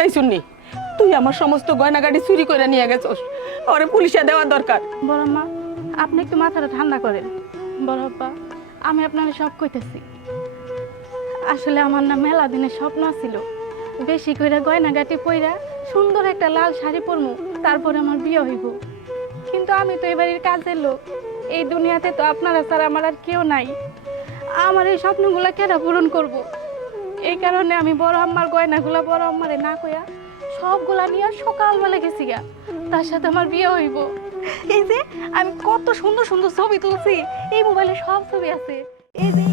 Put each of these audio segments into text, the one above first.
এই শুননি তুই আমার সমস্ত গয়নাগাড়ি চুরি করে নিয়ে গেছস। ওরে পুলিশে দেওয়া দরকার। বড় মা, আপনি একটু মাথাটা ঠান্ডা করেন। বড় আব্বা, আমি আপনার সব কইতেছি। আসলে আমার না মেলা দিনের স্বপ্ন ছিল বেশি করে গয়নাগাটি পইরা সুন্দর একটা লাল শাড়ি পরমু, তারপরে আমার বিয়ে হইব। কিন্তু আমি তো এবারের কাজের লোক। এই দুনিয়াতে তো আপনারা ছাড়া আমার আর কেউ নাই। আমার এই স্বপ্নগুলো কেনা পূরণ করব। এই কারণে আমি বড় আম্মার গয়নাগুলো বড় আম্মারে না কইয়া সবগুলা নিয়ে সকালবেলা গেছি গা। তার সাথে আমার বিয়ে হইব। এই যে, আমি কত সুন্দর সুন্দর ছবি তুলছি। এই মোবাইলে সব ছবি আছে। এই যে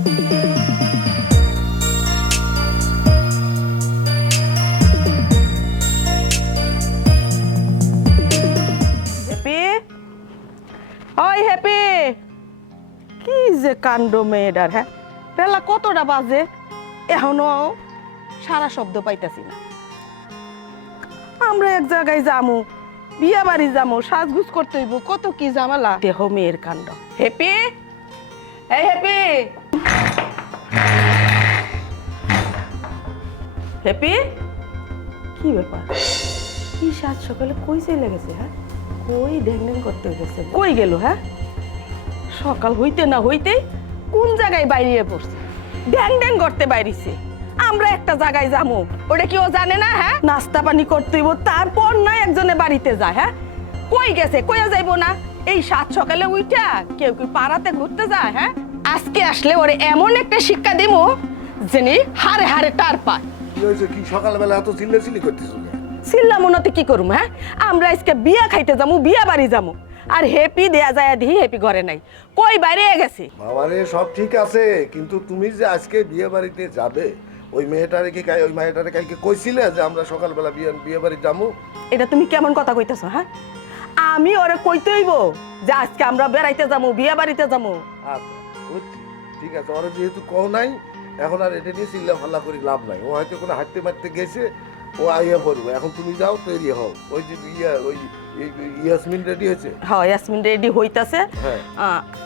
ওই হ্যাপি! কি যে কাণ্ড মেয়েটার হ্যাঁ? বেলা কতটা বাজে? এখনও সারা শব্দ পাইতাছি না। আমরা এক জায়গায় যামু, বিয়া বাড়ি যামু, সাজগুজ করতে হইব, কত কি জামালা দেহ মেয়ের কাণ্ড। হ্যাপি এই হ্যাপি হ্যাপি কি ব্যাপার? কি সাত সকালে কই চলে গেছে হ্যাঁ? কই ড্যাং ড্যাং করতে গেছে? কই গেল হ্যাঁ? সকাল হইতে না হইতে কোন জায়গায় বাইরে পড়ছে? ড্যাং ড্যাং করতে বাইরিছে। আমরা একটা জায়গায় যাব ওটা কি ও জানে না হ্যাঁ? নাস্তা পানি করতে হইব তারপর না একজনে বাড়িতে যায় হ্যাঁ? কই গেছে কইয়া যাইবো না। এই সাত সকালে উইটা কেউ কি পাড়াতে ঘুরতে যায় হ্যাঁ? আজকে আসলে ওরে এমন একটা শিক্ষা দিমু যিনি হারে হারে টার পায়। কি হয়েছে? কি সকালবেলা এত চিল্লাচিল্লি করতেছ চিল্লা মনতে কি করুম হ্যাঁ? আমরা আজকে বিয়া খাইতে যামু বিয়া বাড়ি যামু। আর হেপি দেয়া যায় দিহি হেপি ঘরে নাই। কই বাইরে গেছে? বাবারে সব ঠিক আছে কিন্তু তুমি যে আজকে বিয়ে বাড়িতে যাবে ওই মেয়েটারে কি কাই- ওই মেয়েটারে কালকে কইছিলে যে আমরা সকালবেলা বিয়ে বিয়ে বাড়ি যাব এটা তুমি কেমন কথা কইতেছো হ্যাঁ? আমি ওরে কইতে হইব যে আজকে আমরা বেড়াইতে যামু বিয়ে বাড়িতে আচ্ছা ঠিক আছে ওরা যেহেতু কও নাই এখন আর এটা নিয়ে চিল্লা ফাল্লা করি লাভ নাই। ও হয়তো কোনো হাঁটতে মারতে গেছে ও আইয়া পড়বে। এখন তুমি যাও তৈরি হও। ওই যে ইয়া ওই ইয়াসমিন রেডি হয়েছে? হ্যাঁ ইয়াসমিন রেডি হইতাছে। হ্যাঁ।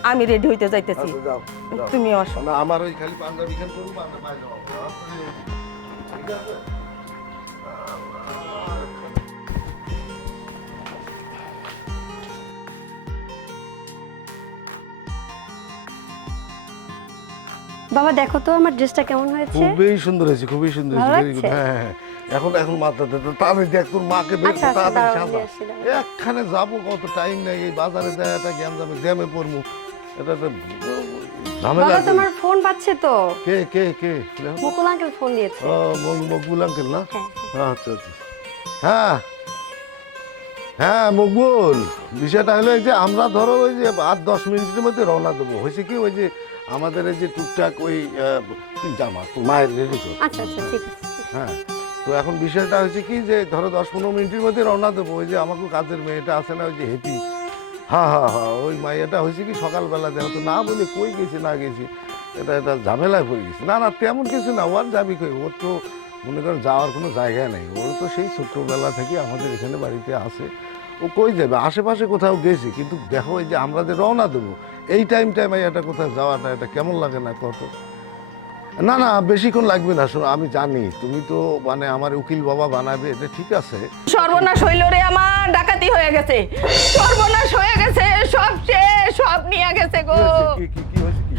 আমি রেডি হইতে যাইতেছি। আচ্ছা যাও যাও। আসো। না আমার ওই খালি পাঞ্জাবি খান করব আমরা বাইরে ঠিক আছে? বাবা দেখো তো আমার ড্রেসটা কেমন হয়েছে। খুবই সুন্দর হয়েছে খুবই সুন্দর হয়েছে ভেরি গুড হ্যাঁ হ্যাঁ। এখন এখন মাথাতে তো তাড়াতাড়ি দেখ তোর মাকে বের কর, তাড়াতাড়ি সাজা। একখানে যাব কত টাইম নেই এই বাজারে যায় এটা জ্ঞান যাবে জ্যামে পড়মু এটা একটা ঝামেলা তোমার ফোন পাচ্ছে তো? কে কে কে? মুকুল আঙ্কেল ফোন দিয়েছে। ও মক- মকবুল আঙ্কেল না? হ্যাঁ আচ্ছা আচ্ছা। হ্যাঁ। হ্যাঁ মকবুল বিষয়টা হলো যে আমরা ধরো ওই যে আট দশ মিনিটের মধ্যে রওনা দেবো। হয়েছে কি? ওই যে আমাদের এই যে টুকটাক ওই জামা মায়ের রেডি আচ্ছা আচ্ছা ঠিক আছে। হ্যাঁ। তো এখন বিষয়টা হচ্ছে কি যে ধরো দশ পনেরো মিনিটের মধ্যে রওনা দেবো। ওই যে আমাকে কাজের মেয়েটা আছে না, ওই যে হেপি। হ্যাঁ হ্যাঁ হ্যাঁ ওই মাইয়াটা হয়েছে কি সকালবেলা দেখো তো না বলে কই গেছি, না গেছি, এটা এটা ঝামেলায় পড়ে গেছে। না না, তেমন কিছু না, ওর যাবি কই? ওর তো মনে করেন যাওয়ার কোনো জায়গা নেই। ওর তো সেই ছোট্টবেলা থেকে আমাদের এখানে বাড়িতে আসে ও কই যাবে? আশেপাশে কোথাও গেছে, কিন্তু দেখো এই যে আমরা যে রওনা দেবো, এই টাইম টাইম এটা কোথাও যাওয়াটা, এটা কেমন লাগে না কত? না না বেশিক্ষণ লাগবে না। শোনো আমি জানি তুমি তো মানে আমার উকিল বাবা বানাবে এটা ঠিক আছে। সর্বনাশ হইল রে আমার ডাকাতি হয়ে গেছে। সর্বনাশ হয়ে গেছে সব শেষ সব নিয়ে গেছে গো। কি কি কি হয়েছে কি?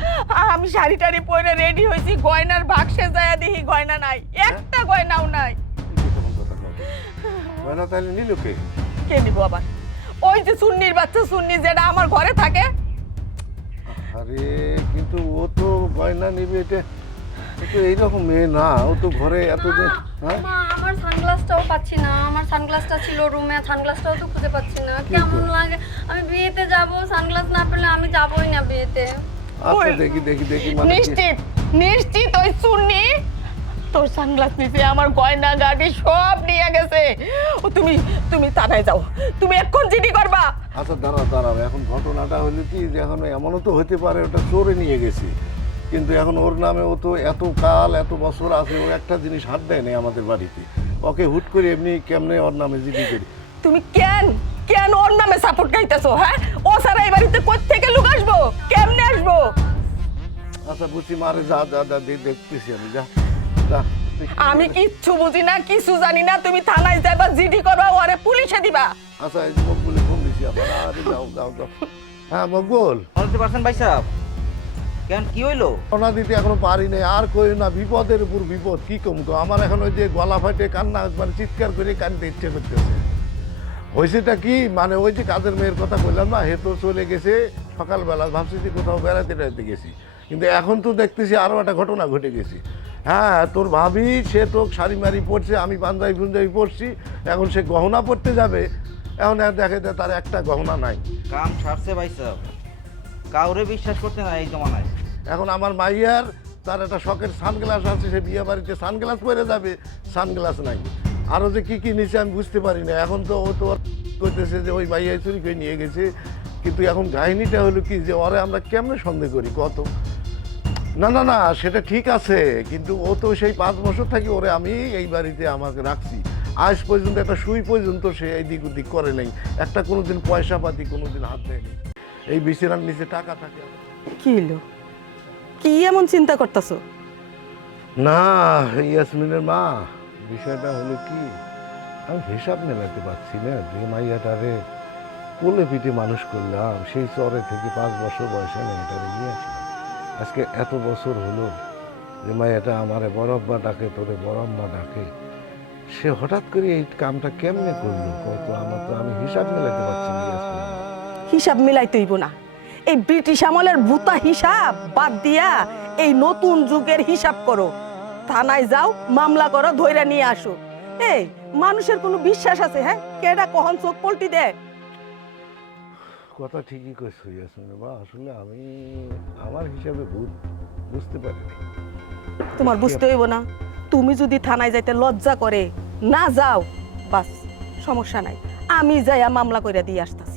আমি শাড়ি টাড়ি পরে রেডি হয়েছি গয়নার বাক্সে যায় দেখি গয়না নাই। একটা গয়নাও নাই? গয়না তাহলে নিল কে? কে নিব আবার? ওই যে সুন্নির বাচ্চা সুন্নি যেটা আমার ঘরে থাকে। আরে কিন্তু ও তো গয়না নিবে এটা তো এইরকম মেয়ে না ও তো ঘরে এতদিন হ্যাঁ? মা আমার সানগ্লাসটাও পাচ্ছি না আমার সানগ্লাসটা ছিল রুমে সানগ্লাসটাও তো খুঁজে পাচ্ছি না। কেমন লাগে? আমি বিয়েতে যাব সানগ্লাস না পেলে আমি যাবই না বিয়েতে। আচ্ছা দেখি দেখি দেখি মানে নিশ্চিত নিশ্চিত ওই তোর সানগ্লাস নিচে আমার গয়না গাড়ি সব নিয়ে গেছে। ও তুমি তুমি তারাই যাও। তুমি এক্ষণ চিঠি করবা। আচ্ছা দাঁড়াও দাঁড়াও এখন ঘটনাটা হলো কি যে এখন এমনও তো হতে পারে ওটা চোরে নিয়ে গেছে। কিন্তু এখন ওর নামে ও তো এত কাল এত বছর আছে ও একটা জিনিস হাত দেয় নাই আমাদের বাড়িতে। ওকে হুট করে এমনি কেমনে ওর নামে জিডি করি? তুমি কেন কেন ওর নামে সাপোর্ট খাইতেছো হ্যাঁ? ও সারা এই বাড়িতে কোথেকে লোক আসব? কেমনে আসব? আচ্ছা বুঝছি মারে যা যা যা দেখতেছি আমি যা যা আমি কিচ্ছু বুঝি না কিছু জানি না তুমি থানায় যাবা জিডি করবা ওরে পুলিশে দিবা। আচ্ছা এই যে মকবুলে ফোন দিছি আবার আরে যাও যাও যাও। হ্যাঁ মকবুল। বলতে পারছেন ভাই সাহেব? কেন কি হইল? রওনা দিতে এখনও পারি নাই আর কই না বিপদের উপর বিপদ কি কম আমার এখন ওই যে গলা ফাটে কান্না মানে চিৎকার করে কানতে ইচ্ছে করতেছে। হয়েছেটা কি? মানে ওই যে কাজের মেয়ের কথা বললাম না হে তো চলে গেছে সকালবেলা ভাবছি যে কোথাও বেড়াতে বেড়াতে গেছি। কিন্তু এখন তো দেখতেছি আরও একটা ঘটনা ঘটে গেছি। হ্যাঁ তোর ভাবি সে তো শাড়ি মারি পড়ছে আমি পাঞ্জাবি পুঞ্জাবি পড়ছি এখন সে গহনা পড়তে যাবে। এখন দেখে যে তার একটা গহনা নাই। কাম সারছে ভাই সাহেব কাউরে বিশ্বাস করতে না এই জমানায়। এখন আমার মাইয়ার তার একটা শখের সানগ্লাস আছে, সে বিয়ে বাড়িতে সানগ্লাস পরে যাবে, সানগ্লাস নাই। আরও যে কী কী নিচে আমি বুঝতে পারি না। এখন তো ও তো করতেছে যে ওই মাইয়াই চুরি করে নিয়ে গেছে। কিন্তু এখন কাহিনীটা হলো কি যে ওরে আমরা কেমনে সন্দেহ করি কত না না না, সেটা ঠিক আছে, কিন্তু ও তো সেই পাঁচ বছর থাকি ওরে আমি এই বাড়িতে আমাকে রাখছি। আজ পর্যন্ত একটা সুই পর্যন্ত সে এই দিক ওদিক করে নাই। একটা কোনোদিন পয়সা পাতি কোনোদিন হাত দেয়নি। এই বিছানার নিচে টাকা থাকে। কি হলো কি এমন চিন্তা করতেছো? না ইয়াসমিনের মা বিষয়টা হলো কি আমি হিসাব মেলাতে পারছি না যে মাইয়াটারে কোলে পিঠে মানুষ করলাম সেই চরে থেকে পাঁচ বছর বয়সে মেয়েটারে নিয়ে আসলাম। আজকে এত বছর হলো যে মাইয়াটা আমারে বরব্বা ডাকে তোরে বরম্মা ডাকে। সে হঠাৎ করে এই কামটা কেমনে করল? কত আমার তো আমি হিসাব মেলাতে পারছি না। হিসাব মিলাইতে হইব না। এই ব্রিটিশ আমলের ভূতা হিসাব বাদ দিয়া এই নতুন যুগের হিসাব করো। থানায় যাও মামলা করো ধইরা নিয়ে আসো। এই মানুষের কোনো বিশ্বাস আছে হ্যাঁ? কেডা কখন চোখ পল্টি দেয়? কথা ঠিকই কইছো মা আসলে আমি আমার হিসাবে ভূত বুঝতে পারিনি তোমার বুঝতে হইব না। তুমি যদি থানায় যাইতে লজ্জা করে না যাও বাস সমস্যা নাই। আমি যাইয়া মামলা কইরা দিয়ে আসতাছি।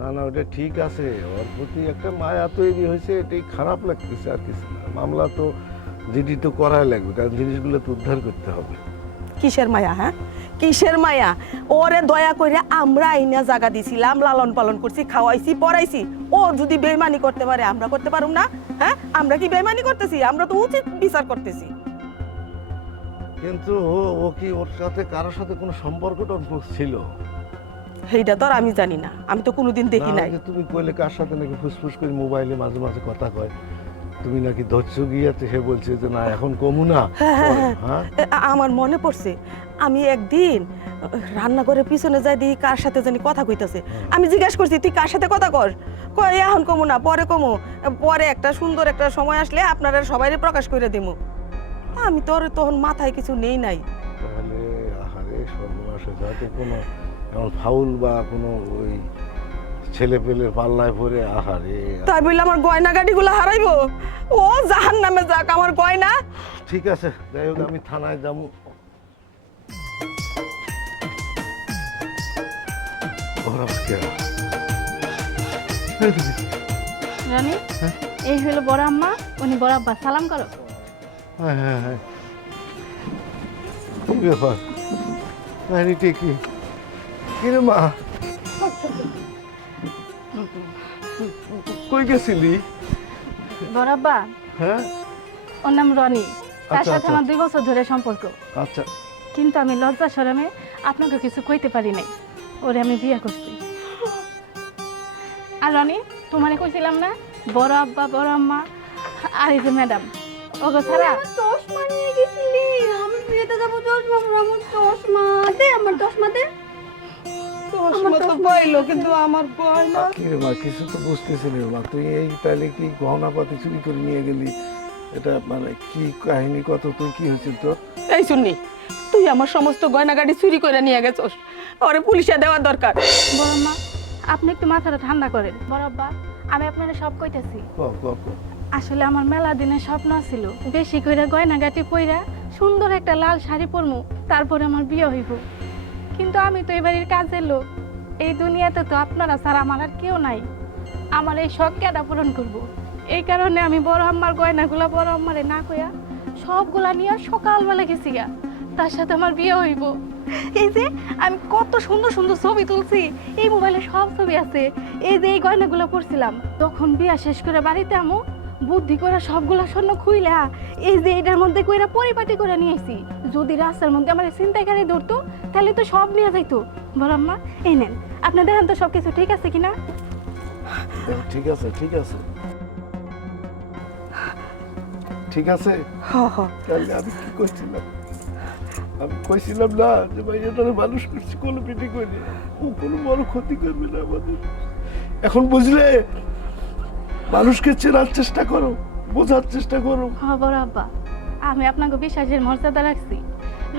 না না ওটা ঠিক আছে। ওর প্রতি একটা মায়া তৈরি হয়েছে এটাই খারাপ লাগতেছে আর কিছু না। মামলা তো জিডি তো করাই লাগবে কারণ জিনিসগুলো তো উদ্ধার করতে হবে। কিসের মায়া হ্যাঁ? কিসের মায়া? ওরে দয়া করে আমরা আইনা জায়গা দিছিলাম লালন পালন করছি খাওয়াইছি পড়াইছি। ও যদি বেইমানি করতে পারে আমরা করতে পারুম না হ্যাঁ? আমরা কি বেইমানি করতেছি? আমরা তো উচিত বিচার করতেছি। কিন্তু ও ও কি ওর সাথে কারোর সাথে কোনো সম্পর্ক ছিল? সেইটা তো আর আমি জানি না। আমি তো কোনোদিন দেখি নাই। তুমি কইলে কার সাথে নাকি ফুসফুস করে মোবাইলে মাঝে মাঝে কথা কয়? তুমি নাকি ধৈর্য গিয়াতে সে বলছে যে না এখন কমু না। হ্যাঁ, হ্যাঁ, হ্যাঁ। আমার মনে পড়ছে আমি একদিন রান্নাঘরের পিছনে যাই দিই কার সাথে জানি কথা কইতাছে। আমি জিজ্ঞাসা করছি তুই কার সাথে কথা কর? কয় এখন কমু না পরে কমু। পরে একটা সুন্দর একটা সময় আসলে আপনারা সবাই প্রকাশ করে দেবো আমি তোর তখন মাথায় কিছু নেই নাই। তাহলে আহারে সর্বনাশ। হয়তো কোনো এমন ফাউল বা কোনো ওই ছেলে পেলের পাল্লায় পরে আহারে। তাই বললে আমার গয়না গাড়িগুলো হারাইবো? ও জাহান নামে যাক আমার গয়না। ঠিক আছে যাই হোক আমি থানায় যাব। রানী এই হলো বড় আম্মা উনি বড় আব্বা সালাম করো। হ্যাঁ হ্যাঁ হ্যাঁ। কি ব্যাপার? নারীটি কি? কিরে মা কই গেছিলি? বড় হ্যাঁ? ওর নাম রনি। তার আচ্ছা, সাথে আচ্ছা। আমার দুই বছর ধরে সম্পর্ক। আচ্ছা। কিন্তু আমি লজ্জা শরমে আপনাকে কিছু কইতে পারি নাই। ওরে আমি বিয়ে করছি। আর রনি তোমারে কইছিলাম না? বড় আব্বা বড় আম্মা আর এই যে ম্যাডাম। ওগো ছাড়া চশমা নিয়ে গেছিলি। আমি বিয়েতে যাব চশমা আমার চশমা। দে আমার চশমা দে। পাইলো কিন্তু আমার গয়না কি রে মা কিছু তো বুঝতেছি না মা তুই এই তাহলে কি গহনা চুরি করে নিয়ে গেলি? এটা মানে কি কাহিনী কত তুই কি হয়েছিল তোর? এই শুননি তুই আমার সমস্ত গয়না চুরি করে নিয়ে গেছস। ওরে পুলিশে দেওয়ার দরকার। বড় মা আপনি একটু মাথাটা ঠান্ডা করেন। বড় আব্বা আমি আপনারা সব কইতেছি। আসলে আমার মেলা দিনের স্বপ্ন ছিল বেশি কইরা গয়নাগাটি পইরা সুন্দর একটা লাল শাড়ি পরমু তারপরে আমার বিয়ে হইব। কিন্তু আমি তো এই বাড়ির কাজের লোক। এই দুনিয়াতে তো আপনারা ছাড়া আমার আর কেউ নাই। আমার এই শখ কেটা পূরণ করব। এই কারণে আমি বড় আম্মার গয়নাগুলা বড় আম্মারে না কইয়া সবগুলা নিয়ে সকালবেলা গেছি গা। তার সাথে আমার বিয়ে হইব। এই যে আমি কত সুন্দর সুন্দর ছবি তুলছি। এই মোবাইলে সব ছবি আছে। এই যে এই গয়নাগুলো পরছিলাম। তখন বিয়া শেষ করে বাড়িতে আমু, বুদ্ধি করে সবগুলা স্বর্ণ খুইলা। এই যে এটার মধ্যে কইরা পরিপাটি করে নিয়েছি যদি রাস্তার মধ্যে আমার চিন্তাকারী ধরতো তাহলে তো সব নিয়ে যাইতো। বড় আম্মা এই নেন আপনি দেখেন তো সব কিছু ঠিক আছে কিনা? ঠিক আছে ঠিক আছে। ঠিক আছে? তাহলে আমি কি করছিলাম আমি কইছিলাম না যে ভাই মানুষ করছি কোনো পিটি করে ও কোনো বড় ক্ষতি করবে না আমাদের। এখন বুঝলে? মানুষকে চেনার চেষ্টা করো বোঝার চেষ্টা করো। হ বড় আব্বা। আমি আপনাকে বিশ্বাসের মর্যাদা রাখছি।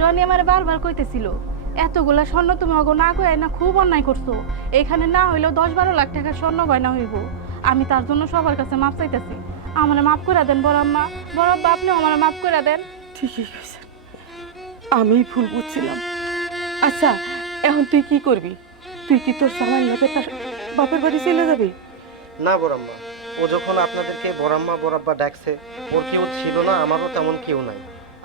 রনি আমার বারবার কইতেছিল এতগুলা স্বর্ণ তুমি অগো না কই না খুব অন্যায় করছ। এখানে না হইলেও দশ বারো লাখ টাকা স্বর্ণ গয়না হইব। আমি তার জন্য সবার কাছে মাপ চাইতেছি। আমার মাফ করে দেন বড় আম্মা। বড় আব্বা আপনিও আমার মাফ করে দেন। ঠিকই কইছে। আমি ভুল বুঝছিলাম। আচ্ছা এখন তুই কি করবি? তুই কি তোর সামান্য ব্যাপার বাপের বাড়ি চলে যাবি? না বরাম্মা ও যখন আপনাদেরকে বরাম্মা বরাব্বা ডাকছে ওর কেউ ছিল না আমারও তেমন কেউ নাই।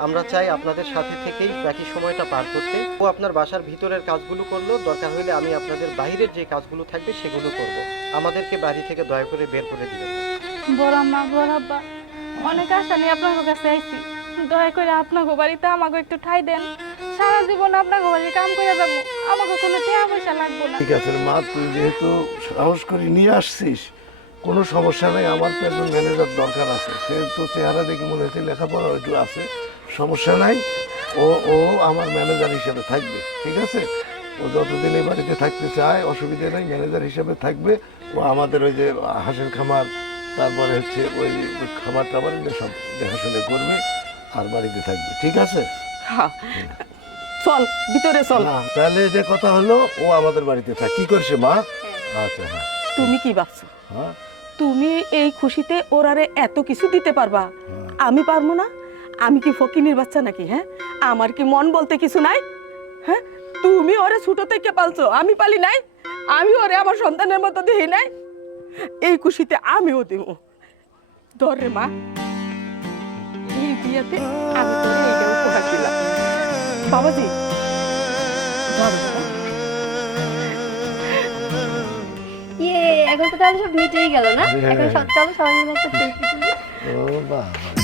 আমরা চাই আপনাদের সাথে থেকেই বাকি সময়টা পার করতে। ও আপনার বাসার ভিতরের কাজগুলো করল দরকার হলে আমি আপনাদের বাইরের যে কাজগুলো থাকবে সেগুলো করব। আমাদেরকে বাড়ি থেকে দয়া করে বের করে দিবেন। বড় আব্বা অনেক আশা নিয়ে আপনার কাছে আইছি। দয়া করে আপনাকে বাড়িতে আমাকে একটু ঠাই দেন। সারা জীবন আপনাকে বাড়ি কাম করে যাব। আমাকে কোনো টাকা পয়সা লাগবে না। ঠিক আছে মা তুই যেহেতু সাহস করে নিয়ে আসছিস কোনো সমস্যা নেই আমার তো একজন ম্যানেজার দরকার আছে। সে তো চেহারা দেখে মনে হচ্ছে লেখাপড়া একটু আছে। সমস্যা নাই। ও ও আমার ম্যানেজার হিসেবে থাকবে ঠিক আছে? ও যতদিন এই বাড়িতে থাকতে চায় অসুবিধা নেই ম্যানেজার হিসেবে থাকবে। ও আমাদের ওই যে হাঁসের খামার তারপরে হচ্ছে ওই খাবার টাবার এগুলো সব দেখাশোনা করবে আর বাড়িতে থাকবে ঠিক আছে? হ্যাঁ চল ভিতরে চল। তাহলে যে কথা হলো ও আমাদের বাড়িতে থাক। কি করছে মা? আচ্ছা হ্যাঁ। তুমি কি ভাবছ? হ্যাঁ। তুমি এই খুশিতে ওরারে এত কিছু দিতে পারবা? আমি পারব না? আমি কি ফকিনির বাচ্চা নাকি হ্যাঁ? আমার কি মন বলতে কিছু নাই? হ্যাঁ? তুমি ওরে ছোট থেকে পালছো আমি পালি নাই? আমি ওরে আমার সন্তানের মতো দেখি নাই? এই খুশিতে আমিও দেব। ধর রে মা। এই বিয়েতে আমি তোরে এইটা উপহার দিলাম। বাবাজি। ধরো ইয়ে এখন তো তাহলে সব মিটেই গেল না? হ্যাঁ। এখন সব সবাই মিলে একটা ও বাবা।